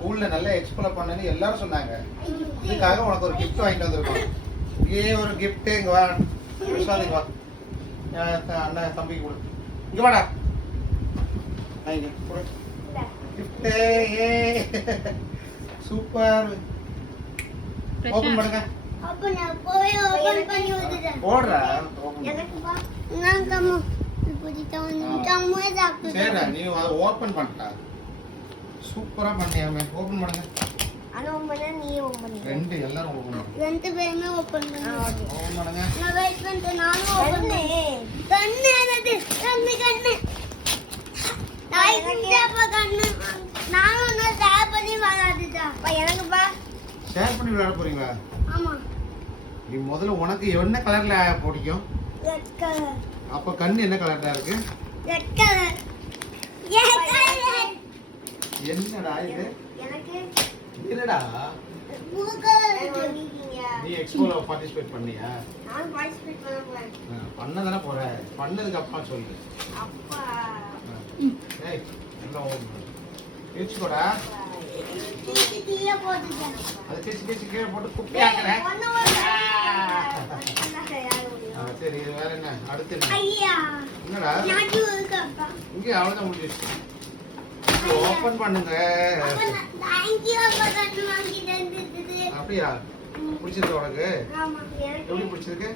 ஸ்கூல்ல நல்லா எக்ஸ்ப்ளோர் பண்ணனு எல்லாரும் சொன்னாங்க. இதுக்காக உனக்கு ஒரு கிஃப்ட் வாங்கிட்டு வந்திருக்கோம். இங்கே ஒரு கிஃப்ட். இங்க வா விஸ்வாதிக்கு வா. அண்ணன் தம்பிக்கு கொடு. இங்க வாடா. இங்க கொடு. கிஃப்ட். சூப்பர். ஓபன் பண்ணுங்க. ஓபன் பண்ணி விடுறேன். போடுறா. எனக்கு பா. நான் கம்மு. கம்மு சாப்பிடு. சரிடா நீ அதை ஓபன் பண்ணிட்டா. சூப்பரா பண்ணியாமே. ஓபன் பண்ணுங்க. அண்ணா ஓபன் பண்ண நீ ஓபன் பண்ணு. ரெண்டு எல்லாரும் ஓபன் பண்ணுங்க. ரெண்டு பேருமே ஓபன் பண்ணு. ஓபன் பண்ணுங்க. நான் வெயிட் பண்ணிட்டேன். நானும் ஓபன் பண்ணேன். கண்ணு அது கண்ணு. நான் இங்க கண்ணு. நானும் நான் ஷேர் பண்ணி வாங்காதடா. பா எனக்கு பா. ஷேர் பண்ணி விளையாட போறீங்களா? ஆமா. நீ முதல்ல உனக்கு என்ன கலர்ல பிடிக்கும்? Red colour. அப்ப கண்ணு என்ன கலர்ல இருக்கு? Red colour. என்னடா இது? எனக்கு இல்லடா. ப்ளூ கலர் இருக்கீங்க. நீ எக்ஸ்போல பார்ட்டிசிபேட் பண்ணியா? நான் பார்ட்டிசிபேட் பண்ண போறேன். பண்ணதானே போற. பண்ணதுக்கு அப்புறம் சொல்லு. அப்பா. ஏய் என்ன ஓடு. ஏச்சுடா. தீய போட்டுட்டேன். அது கேச்சு கீழே போட்டு குப்பையாக்குறேன். சரி இது வேற என்ன? அடுத்து என்ன? ஐயா. என்னடா? நான் இருக்கேன்ப்பா. இங்க அவ்வளவுதான் முடிஞ்சிருச்சு. ஓபன் பண்ணுங்க. தேங்க் யூ அப்பா கண்ணு வாங்கி தந்தது. அப்படியா? பிடிச்சிருக்கு உனக்கு? ஆமா எனக்கு எப்படி பிடிச்சிருக்கு?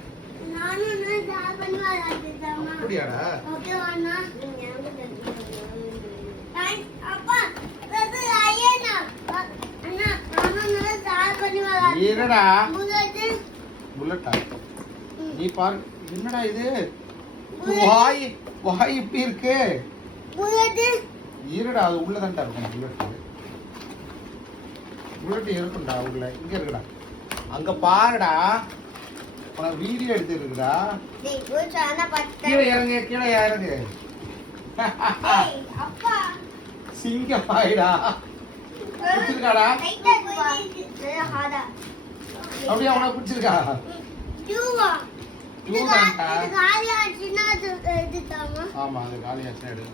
நானும் ஷேர் பண்ணி வாங்காதடா. அப்படியாடா? ஓகே அண்ணா. தேங்க்ஸ் அப்பா. அது ஐயனா. அண்ணா நானும் ஷேர் பண்ணி வாங்காதடா. என்னடா? புல்லட். புல்லட்டா? நீ பாரு. என்னடா இது? வாய் இப்படி இருக்கு. புல்லட். ஈரடா அது உள்ளதான்டா இருக்கும் புல்லட் இருக்கும்டா உள்ள. இங்க இருக்குடா. அங்க பாருடா. உனக்கு வீடியோ எடுத்து இருக்குடா. டேய் போச்சானா பத்த. கீழே இறங்கு. டேய் அப்பா. சிங்கம் பாய்டா. பிடிச்சிருக்காடா? லைட்டா போயிடுச்சு. ஹாடா. அப்படியே உனக்கு பிடிச்சிருக்கா? ஜூவா. ஜூதான்டா. இது காலியாச்சுன்னா அது எடுத்தாமா? ஆமா அது காலியாச்சுன்னா எடு.